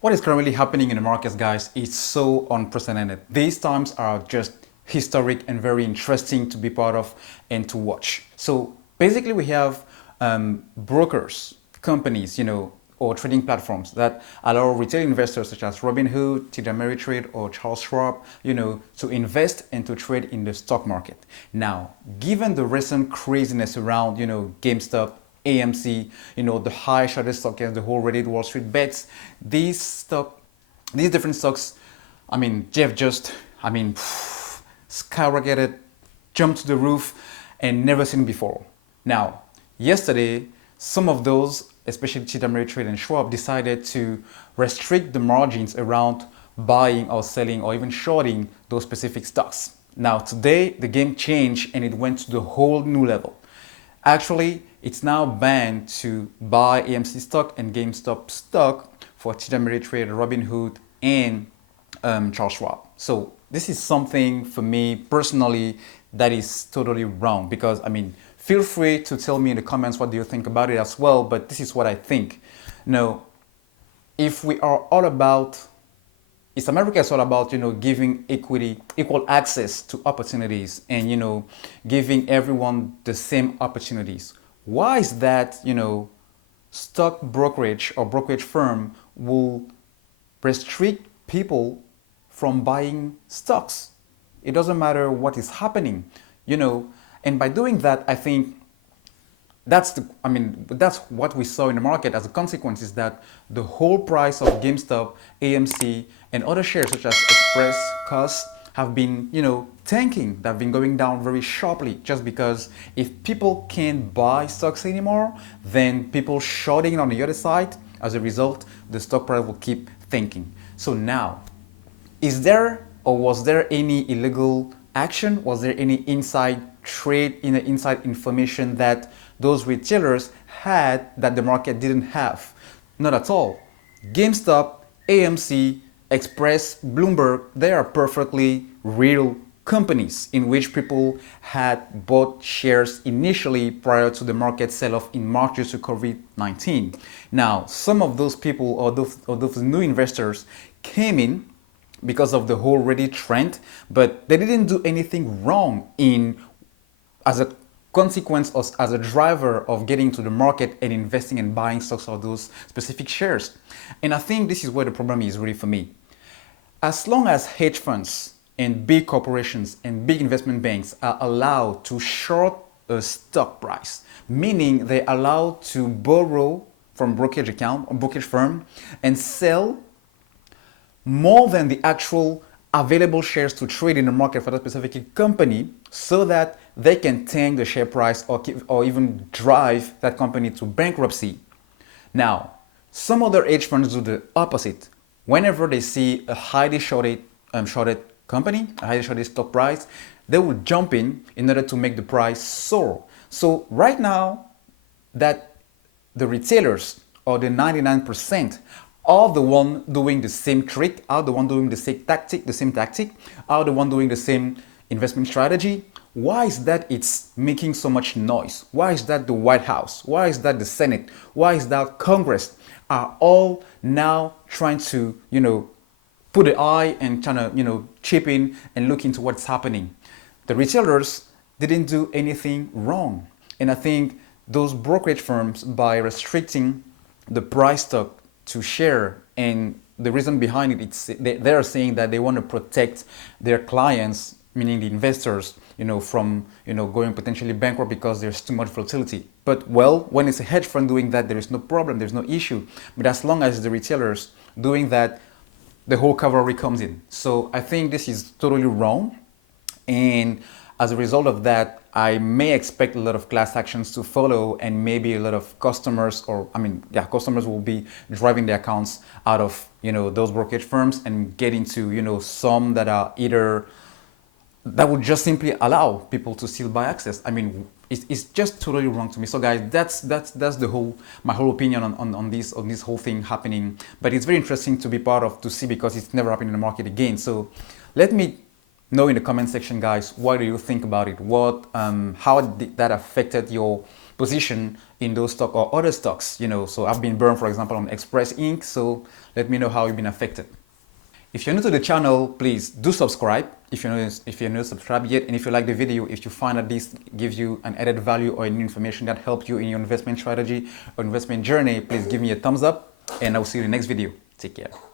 What is currently happening in the markets, guys, is so unprecedented. These times are just historic and very interesting to be part of and to watch. So basically, we have brokers, companies, or trading platforms that allow retail investors such as Robinhood, TD Ameritrade, or Charles Schwab, to invest and to trade in the stock market. Now, given the recent craziness around, GameStop, AMC, the high shorted stock and the whole Reddit Wall Street bets, these different stocks, Jeff just, skyrocketed, jumped to the roof, and never seen before. Now, yesterday, some of those, especially TD Ameritrade and Schwab, decided to restrict the margins around buying or selling or even shorting those specific stocks. Now, today, the game changed and it went to the whole new level. Actually, it's now banned to buy AMC stock and GameStop stock for TD Ameritrade, Robinhood, and Charles Schwab. So this is something for me personally that is totally wrong because feel free to tell me in the comments what do you think about it as well, but this is what I think. If we are all about, East America is all about, giving equal access to opportunities and, giving everyone the same opportunities. Why is that, stock brokerage or brokerage firm will restrict people from buying stocks? It doesn't matter what is happening, and by doing that, I think that's what we saw in the market as a consequence is that the whole price of GameStop, AMC, and other shares such as Express, Cost have been, tanking. They've been going down very sharply just because if people can't buy stocks anymore, then people shorting on the other side. As a result, the stock price will keep tanking. So now, is there or was there any illegal action? Was there any inside trade, inside information that those retailers had that the market didn't have? Not at all. GameStop, AMC, Express, Bloomberg, they are perfectly real companies in which people had bought shares initially prior to the market sell-off in March due to COVID-19. Now, some of those people or those new investors came in because of the whole Reddit trend, but they didn't do anything wrong as a consequence or as a driver of getting to the market and investing and buying stocks of those specific shares. And I think this is where the problem is really for me. As long as hedge funds and big corporations and big investment banks are allowed to short a stock price, meaning they're allowed to borrow from brokerage account or brokerage firm and sell more than the actual available shares to trade in the market for that specific company so that they can tank the share price or even drive that company to bankruptcy. Now, some other hedge funds do the opposite. Whenever they see a highly shorted company, a highly shorted stock price, they will jump in order to make the price soar. So right now that the retailers or the 99% are the one doing the same trick, are the one doing the same tactic, are the one doing the same investment strategy. Why is that it's making so much noise? Why is that the White House? Why is that the Senate? Why is that Congress are all now trying to, put an eye and trying to, chip in and look into what's happening? The retailers didn't do anything wrong. And I think those brokerage firms, by restricting the price stock to share, and the reason behind it, they are saying that they want to protect their clients, meaning the investors, from going potentially bankrupt because there's too much volatility. But when it's a hedge fund doing that, there is no problem, there's no issue. But as long as the retailers doing that, the whole cavalry comes in. So I think this is totally wrong. And as a result of that, I may expect a lot of class actions to follow, and maybe a lot of customers customers will be driving their accounts out of, those brokerage firms and getting to, some that are either that would just simply allow people to still buy access. It's just totally wrong to me. So guys, that's my whole opinion on this whole thing happening. But it's very interesting to be part of, to see, because it's never happened in the market again. So let me know in the comment section, guys, what do you think about it? How did that affected your position in those stocks or other stocks, So I've been burned, for example, on Express Inc. So let me know how you've been affected. If you're new to the channel, please do subscribe if you're not subscribed yet. And if you like the video, if you find that this gives you an added value or new information that helps you in your investment strategy or investment journey, please give me a thumbs up and I'll see you in the next video. Take care.